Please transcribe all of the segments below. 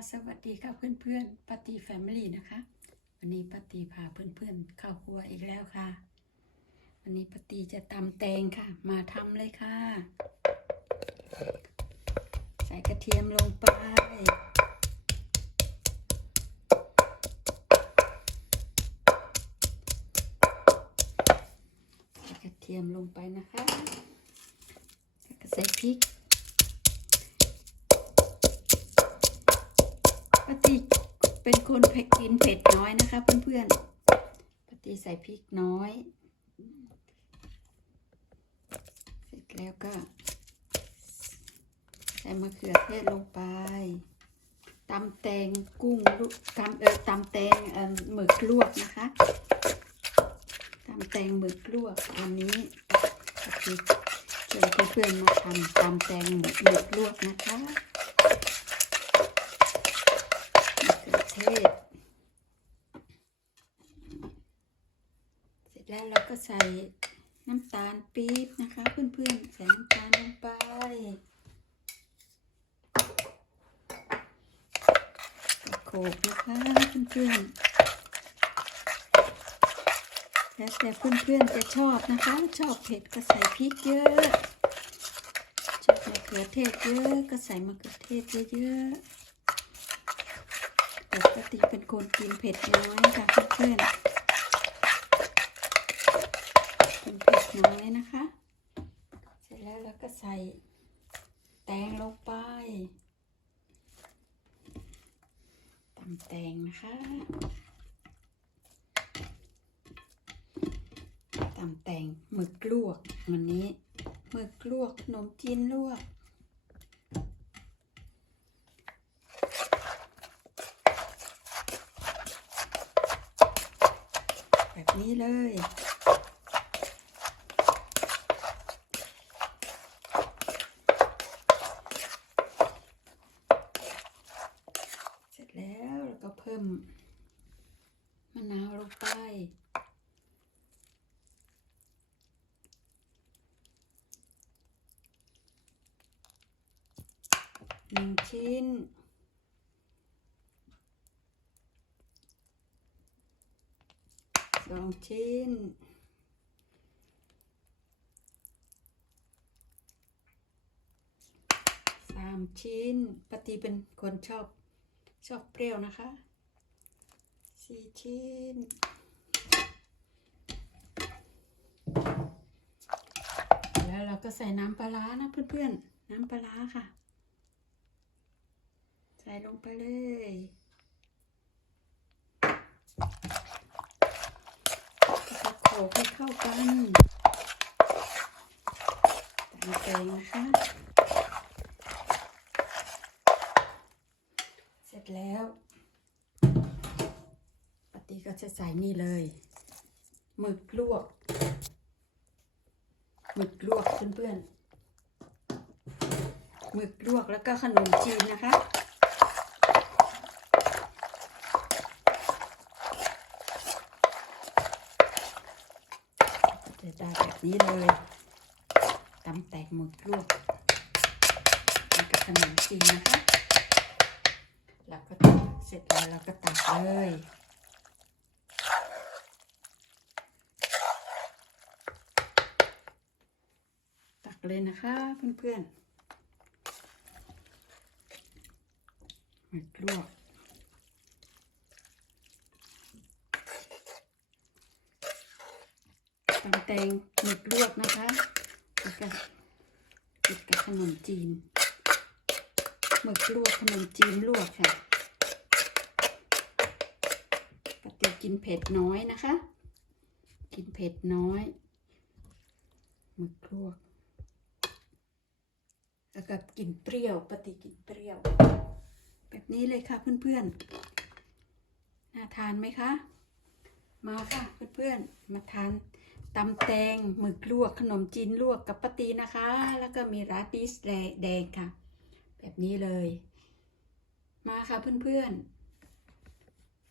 สวัสดีค่ะเพื่อนๆปาตีแฟมิลี่นะคะ วันนี้ปาตีพาเพื่อนๆเข้าครัวอีกแล้วค่ะ วันนี้ปาตีจะตำแตงค่ะ มาทำเลยค่ะ ใส่กระเทียมลงไป ใส่กระเทียมลงไปนะคะแล้วก็ใส่พริก ปฏิเป็นคนเผ็ดกินเผ็ดน้อยนะคะ เพื่อนๆปฏิใส่พริกน้อย เสร็จแล้วก็ ใส่มะเขือเทศลงไปตำแตงกุ้งลูกตำเออตำแตงเออหมึกลวกนะคะตำแตงหมึกลวกอันนี้ปฏิชวนเพื่อนๆมาทำตำแตงหมึกหมึกลวกนะคะ มะ เทศ เสร็จแล้วเราก็ใส่น้ำตาลปี๊บนะคะ เพื่อนๆ ใส่น้ำตาลลงไปโขลกนะคะเพื่อนๆแล้วแต่เพื่อนๆจะชอบนะคะ ชอบเผ็ดก็ใส่พริกเยอะ ชอบมะเขือเทศเยอะ ก็ใส่มะเขือเทศเยอะๆ ปกติเป็นคนกินเผ็ดน้อยค่ะเพื่อนๆกินเผ็ดน้อยนะคะ เสร็จแล้วเราก็ใส่แตงลงไปตำแตงนะคะตำแตงหมึกลวกวันนี้หมึกลวกขนมจีนลวก แบบ นี้เลย เสร็จแล้วเราก็เพิ่มมะนาวลงไปหนึ่งชิ้น สองชิ้น สามชิ้นปฏิเป็นคนชอบ ชอบเปรี้ยวนะคะ สี่ชิ้นแล้วเราก็ใส่น้ำปลาร้านะเพื่อนๆ น้ำปลาค่ะ ใส่ลงไปเลย แล้วก็โขลกให้เข้ากันตามแกงนะคะ เสร็จแล้วปฏิก็จะใส่นี่เลยหมึกลวกหมึกลวกเพื่อนๆหมึกลวกแล้วก็ขนมจีนนะคะ จะได้แบบนี้เลยตำแตกหมึกลวกแล้วกับขนมจีนนะคะแล้วก็ตักเสร็จแล้วเราก็ตักเลยตักเลยนะคะเพื่อนๆหมึกลวก ตำแตงหมึกลวกนะคะแล้วก็ติดกับขนมจีนหมึกลวกขนมจีนลวกค่ะปกติกินเผ็ดน้อยนะคะ กินเผ็ดน้อยหมึกลวกแล้วก็กินเปรี้ยวปกติกินเปรี้ยว แบบนี้เลยค่ะเพื่อนๆน่าทานไหมคะ มาค่ะเพื่อนๆมาทาน ตำแตงหมึกลวกขนมจีนลวกกับปตีนะคะ แล้วก็มีราดิสแดงค่ะ แบบนี้เลย มาค่ะเพื่อน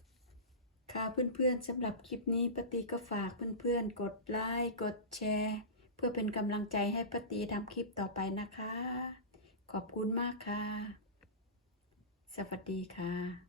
ๆ ค่ะเพื่อนๆสำหรับคลิปนี้ปตีก็ฝากเพื่อนๆ กดไลค์กดแชร์ เพื่อเป็นกำลังใจให้ปตีทำคลิปต่อไปนะคะ ขอบคุณมากค่ะ สวัสดีค่ะ